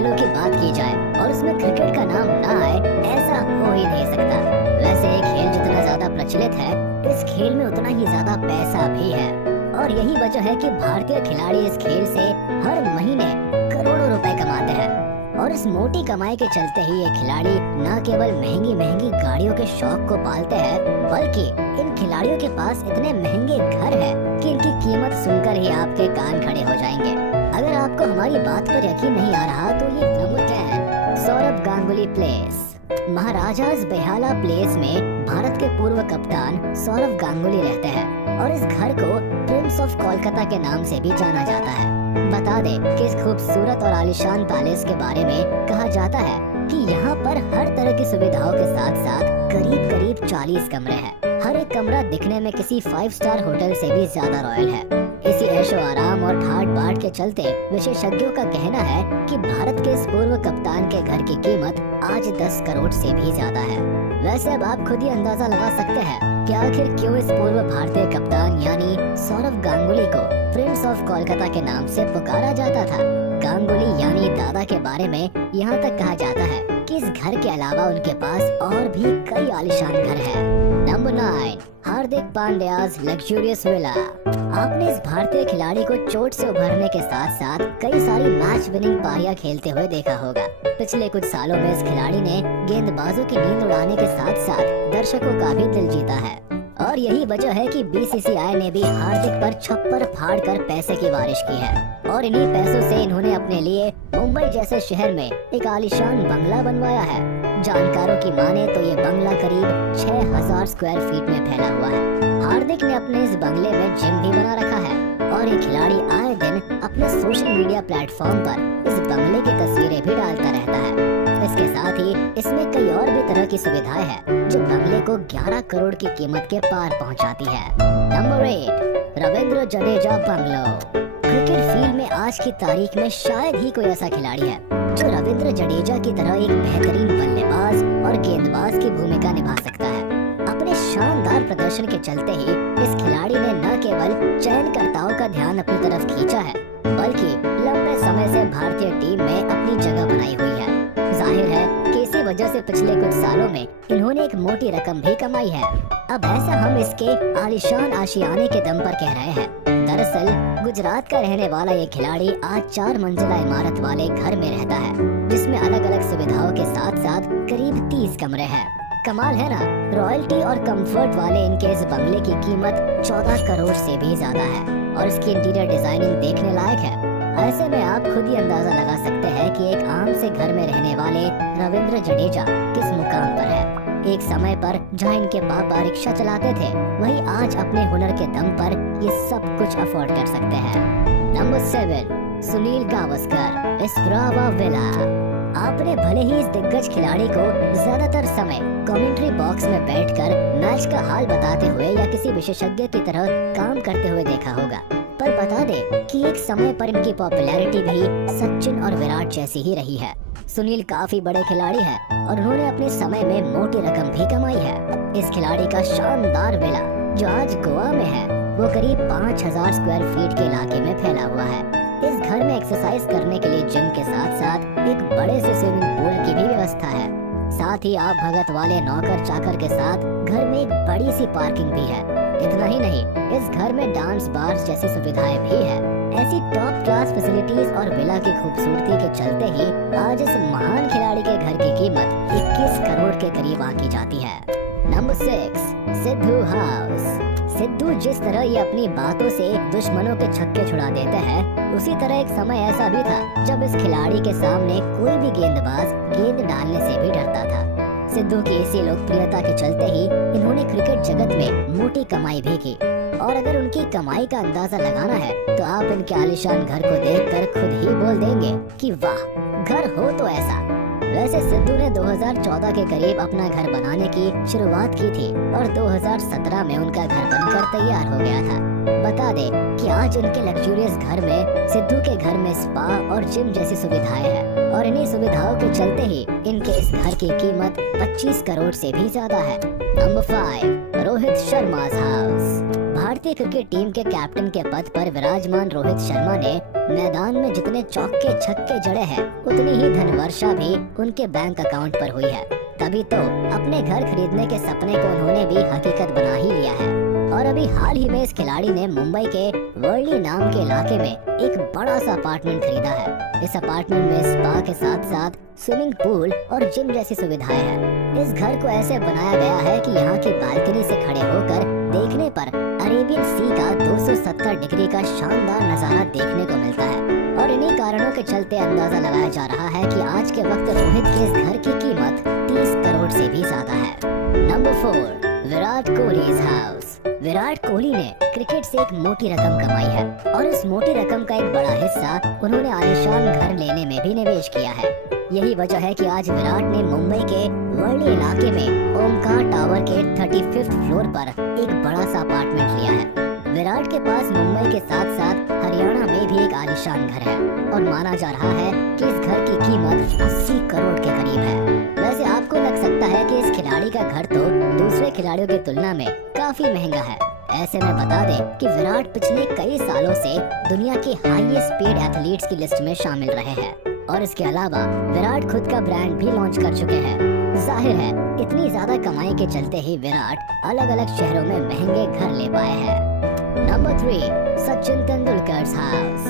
खेलों की बात की जाए और उसमें क्रिकेट का नाम ना आए, ऐसा हो ही नहीं सकता। वैसे ये खेल जितना ज्यादा प्रचलित है, इस खेल में उतना ही ज्यादा पैसा भी है और यही वजह है कि भारतीय खिलाड़ी इस खेल से हर महीने करोड़ों रुपए कमाते हैं। और इस मोटी कमाई के चलते ही ये खिलाड़ी न केवल महंगी महंगी गाड़ियों के शौक को पालते हैं, बल्कि इन खिलाड़ियों के पास इतने महंगे घर हैं कि इनकी कीमत सुनकर ही आपके कान खड़े हो जाएंगे। अगर आपको हमारी बात पर यकीन नहीं आ रहा तो ये number 10 Saurav Ganguly place. Maharaja's Behala place में भारत के पूर्व कप्तान सौरभ गांगुली रहते हैं और इस घर को प्रिंस ऑफ कोलकाता के नाम से भी जाना जाता है। बता दें कि इस खूबसूरत और आलीशान पैलेस के बारे में कहा जाता है कि यहाँ पर हर तरह की सुविधाओं के साथ साथ करीब करीब 40 कमरे हैं। हर एक कमरा दिखने में किसी 5 स्टार होटल से भी ज्यादा रॉयल है। इसी ऐशो आराम और ठाट बाट के चलते विशेषज्ञों का कहना है कि भारत के इस पूर्व कप्तान के घर की कीमत आज 10 करोड़ से भी ज्यादा है। वैसे अब आप खुद ही अंदाजा लगा सकते हैं कि आखिर क्यों इस पूर्व भारतीय कप्तान यानी सौरभ गांगुली को प्रिंस ऑफ कोलकाता के नाम से पुकारा जाता था। गांगुली यानी दादा के बारे में यहाँ तक कहा जाता है कि इस घर के अलावा उनके पास और भी कई आलीशान घर हैं। नंबर 9 हार्दिक पांड्याज लग्जूरियस विला। आपने इस भारतीय खिलाड़ी को चोट से उभरने के साथ साथ कई सारी मैच विनिंग पारियां खेलते हुए देखा होगा। पिछले कुछ सालों में इस खिलाड़ी ने गेंदबाजों की नींद उड़ाने के साथ साथ दर्शकों का भी दिल जीता है और यही वजह है कि बीसीसीआई ने भी हार्दिक पर छप्पर फाड़ कर पैसे की बारिश की है और इन्हीं पैसों से इन्होंने अपने लिए मुंबई जैसे शहर में एक आलीशान बंगला बनवाया है। जानकारों की माने तो ये बंगला करीब 6000 स्क्वायर फीट में फैला हुआ है। हार्दिक ने अपने इस बंगले में जिम भी बना रखा है और ये खिलाड़ी आए दिन अपने सोशल मीडिया प्लेटफॉर्म पर इस बंगले की तस्वीरें भी डालता रहता है। इसके साथ ही इसमें कई और भी तरह की सुविधाएं हैं जो बंगले को 11 करोड़ की कीमत के पार पहुंचाती है। Number 8 Ravindra Jadeja bungalow. Cricket field में आज की तारीख में शायद ही कोई ऐसा खिलाड़ी है जो रविंद्र जडेजा की तरह एक बेहतरीन बल्लेबाज और गेंदबाज की भूमिका निभा सकता है। अपने शानदार प्रदर्शन के चलते ही इस खिलाड़ी ने न केवल चयनकर्ताओं का ध्यान अपनी तरफ खींचा है, बल्कि लंबे समय से भारतीय टीम में अपनी जगह बनाई हुई है। जाहिर है कि इसी वजह से पिछले कुछ सालों में इन्होंने एक मोटी रकम भी कमाई है। अब ऐसा हम इसके आलीशान आशियाने के दम पर कह रहे हैं। दरअसल गुजरात का रहने वाला ये खिलाड़ी आज 4 मंजिला इमारत वाले घर में रहता है जिसमें अलग अलग सुविधाओं के साथ साथ करीब 30 कमरे हैं। कमाल है ना। रॉयल्टी और कंफर्ट वाले इनके इस बंगले की कीमत 14 करोड़ से भी ज्यादा है और इसकी इंटीरियर डिजाइनिंग देखने लायक है। ऐसे में आप खुद ही अंदाजा लगा सकते हैं कि एक आम से घर में रहने वाले रविंद्र जडेजा किस मुकाम पर है। एक समय पर जहां इनके पापा रिक्शा चलाते थे, वहीं आज अपने हुनर के दम पर ये सब कुछ अफोर्ड कर सकते हैं। नंबर 7 सुनील गावस्कर एस्प्रावा विला। आपने भले ही इस दिग्गज खिलाड़ी को ज्यादातर समय कमेंट्री बॉक्स में बैठकर मैच का हाल बताते हुए या किसी विशेषज्ञ की तरह काम करते हुए देखा होगा, पर बता दे कि एक समय पर इनकी पॉपुलैरिटी भी सचिन और विराट जैसी ही रही है। सुनील काफी बड़े खिलाड़ी हैं और उन्होंने अपने समय में मोटी रकम भी कमाई है। इस खिलाड़ी का शानदार विला जो आज गोवा में है, वो करीब 5000 स्क्वायर फीट के इलाके में फैला हुआ है। इस घर में एक्सरसाइज करने के लिए जिम के साथ साथ एक बड़े से स्विमिंग पूल की भी व्यवस्था है। साथ ही आप भगत वाले नौकर चाकर के साथ घर में एक बड़ी सी पार्किंग भी है। इतना ही नहीं, इस घर में डांस बार्स जैसी सुविधाएं भी है। ऐसी टॉप क्लास फैसिलिटीज और विला की खूबसूरती के चलते ही आज इस महान खिलाड़ी के घर की कीमत 21 करोड़ के करीब आंकी जाती है। Number 6 Sidhu house. सिद्धू जिस तरह ये अपनी बातों से दुश्मनों के छक्के छुड़ा देते हैं, उसी तरह एक समय ऐसा भी था जब इस खिलाड़ी के सामने कोई भी गेंदबाज गेंद डालने से भी डरता था। सिद्धू की इसी लोकप्रियता के चलते ही इन्होंने क्रिकेट जगत में मोटी कमाई भी की और अगर उनकी कमाई का अंदाजा लगाना है तो आप इनके आलीशान घर को देखकर खुद ही बोल देंगे कि वाह, घर हो तो ऐसा। वैसे सिद्धू ने 2014 के करीब अपना घर बनाने की शुरुआत की थी और 2017 में उनका घर बनकर तैयार हो गया था। बता दे कि आज उनके लग्जूरियस घर में सिद्धू के घर में स्पा और जिम जैसी सुविधाएं हैं और इन्हीं सुविधाओं के चलते ही इनके इस घर की कीमत 25 करोड़ से भी ज्यादा है। Number 5 Rohit Sharma house. भारतीय क्रिकेट टीम के कैप्टन के पद पर विराजमान रोहित शर्मा ने मैदान में जितने चौके छक्के जड़े हैं, उतनी ही धनवर्षा भी उनके बैंक अकाउंट पर हुई है। तभी तो अपने घर खरीदने के सपने को उन्होंने भी हकीकत बना ही लिया है। और अभी हाल ही में इस खिलाड़ी ने मुंबई के वर्ली नाम के इलाके में एक बड़ा सा अपार्टमेंट खरीदा है। इस अपार्टमेंट में स्पा के साथ साथ स्विमिंग पूल और जिम जैसी सुविधाएं हैं। इस घर को ऐसे बनाया गया है कि यहाँ की बालकनी से खड़े होकर देखने पर अरेबियन सी का 270 डिग्री का शानदार नजारा देखने को मिलता है। और इन्हीं कारणों के चलते अंदाजा लगाया जा रहा है कि आज के वक्त रोहित के इस घर की कीमत 30 करोड़ से भी ज्यादा है। Number 4, Virat Kohli's house. विराट कोहली ने क्रिकेट से एक मोटी रकम कमाई है और इस मोटी रकम का एक बड़ा हिस्सा उन्होंने आलीशान घर लेने में भी निवेश किया है। यही वजह है कि आज विराट ने मुंबई के वर्ली इलाके में ओमकार टावर के 35th फ्लोर पर एक बड़ा सा अपार्टमेंट लिया है। विराट के पास मुंबई के साथ साथ हरियाणा में भी एक आलीशान घर है और माना जा रहा है कि इस घर की कीमत 80 करोड़ के करीब है। वैसे आपको लग सकता है कि इस खिलाड़ी का घर तो दूसरे खिलाड़ियों की तुलना में काफी महंगा है। ऐसे में बता दें कि विराट पिछले कई सालों से दुनिया के हाईएस्ट पेड एथलीट्स की लिस्ट में शामिल रहे हैं और इसके अलावा विराट खुद का ब्रांड भी लॉन्च कर चुके हैं। जाहिर है इतनी ज्यादा कमाई के चलते ही विराट अलग अलग शहरों में महंगे घर ले पाए हैं। Number 3, Sachin Tendulkar's house.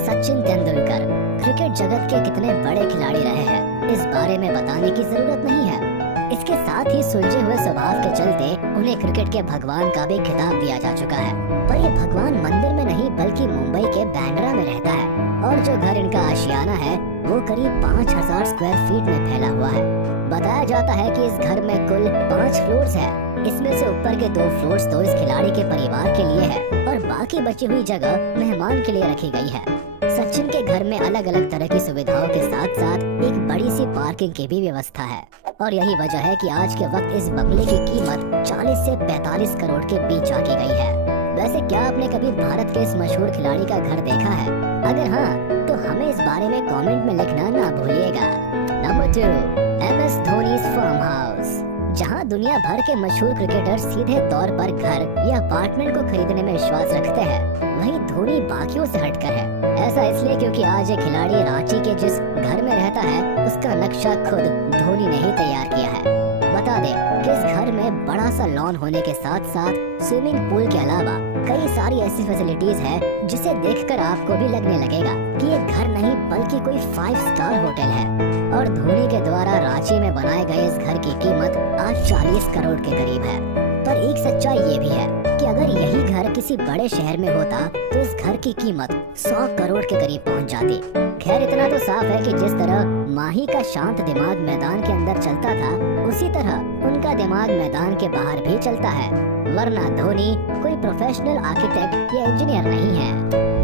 Sachin Tendulkar cricket जगत के कितने बड़े खिलाड़ी रहे हैं, इस बारे में बताने की जरूरत नहीं है। इसके साथ ही सुलझे हुए स्वभाव के चलते उन्हें क्रिकेट के भगवान का भी खिताब दिया जा चुका है। पर ये भगवान मंदिर में नहीं बल्कि मुंबई के बैंड्रा में रहता है और जो घर इनका आशियाना है वो करीब 5000 स्क्वायर फीट में फैला हुआ है। बताया जाता है कि इस घर में कुल 5 फ्लोर्स है। इसमें से ऊपर के 2 फ्लोर्स तो इस खिलाड़ी के परिवार के लिए है और बाकी बची हुई जगह मेहमान के लिए रखी गई है। सचिन के घर में अलग अलग तरह की सुविधाओं के साथ साथ एक बड़ी सी पार्किंग की भी व्यवस्था है और यही वजह है कि आज के वक्त इस बंगले की कीमत 40 से 45 करोड़ के बीच आकी गई है। वैसे क्या आपने कभी भारत के इस मशहूर खिलाड़ी का घर देखा है? अगर हाँ तो हमें इस बारे में कमेंट में लिखना ना भूलिएगा। Number 2, MS Dhoni's farm house. जहाँ दुनिया भर के मशहूर क्रिकेटर सीधे तौर पर घर या अपार्टमेंट को खरीदने में विश्वास रखते हैं, वहीं धोनी बाकियों से हटकर है। ऐसा इसलिए क्योंकि आज एक खिलाड़ी रांची के जिस घर में रहता है उसका नक्शा खुद धोनी ने ही तैयार किया है। बता दें कि इस घर में बड़ा सा लॉन होने के साथ साथ स्विमिंग पूल के अलावा कई सारी ऐसी फैसिलिटीज है जिसे देखकर आपको भी लगने लगेगा कि ये घर नहीं बल्कि कोई 5 स्टार होटल है। और धोनी के द्वारा रांची में बनाए गए इस घर की कीमत आज 40 करोड़ के करीब है। पर एक सच्चाई ये भी है कि अगर यही घर किसी बड़े शहर में होता तो इस घर की कीमत 100 करोड़ के करीब पहुंच जाती। खैर इतना तो साफ है कि जिस तरह माही का शांत दिमाग मैदान के अंदर चलता था, उसी तरह उनका दिमाग मैदान के बाहर भी चलता है, वरना धोनी कोई प्रोफेशनल आर्किटेक्ट या इंजीनियर नहीं है।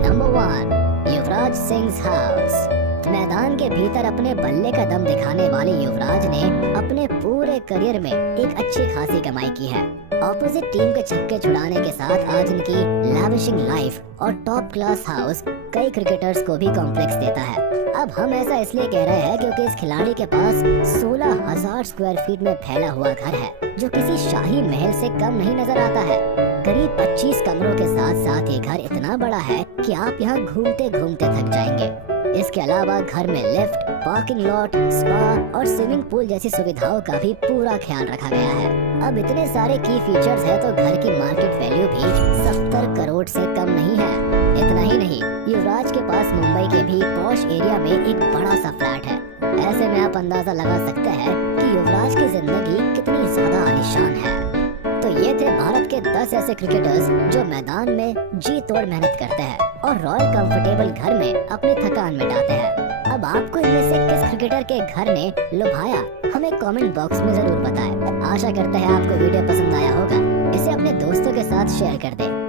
Number 1, Yuvraj Singh house. मैदान के भीतर अपने बल्ले का दम दिखाने वाले युवराज ने अपने पूरे करियर में एक अच्छी खासी कमाई की है। ऑपोजिट टीम के छक्के छुड़ाने के साथ आज इनकी लैविशिंग लाइफ और टॉप क्लास हाउस कई क्रिकेटर्स को भी कॉम्प्लेक्स देता है। अब हम ऐसा इसलिए कह रहे हैं क्योंकि इस खिलाड़ी के पास 16,000 स्क्वायर फीट में फैला हुआ घर है, जो किसी शाही महल से कम नहीं नजर आता है। करीब 25 कमरों के साथ साथ ये घर इतना बड़ा है कि आप यहाँ घूमते घूमते थक जाएंगे। इसके अलावा घर में लिफ्ट, पार्किंग लॉट, स्पा और स्विमिंग पूल जैसी सुविधाओं का भी पूरा ख्याल रखा गया है। अब इतने सारे की फीचर्स है तो घर की मार्केट वैल्यू भी 70 करोड़ से कम नहीं है। इतना ही नहीं, युवराज के पास मुंबई के भी पॉश एरिया में एक बड़ा सा फ्लैट है। ऐसे में आप अंदाजा लगा सकते हैं कि युवराज की जिंदगी कितनी ज्यादा आलीशान है। तो ये थे भारत के 10 ऐसे क्रिकेटर्स जो मैदान में जी तोड़ मेहनत करते हैं और रॉयल कंफर्टेबल घर में अपनी थकान मिटाते हैं। अब आपको इनमें से किस क्रिकेटर के घर ने लुभाया, हमें कमेंट बॉक्स में जरूर बताएं। आशा करते हैं आपको वीडियो पसंद आया होगा। इसे अपने दोस्तों के साथ शेयर कर दें।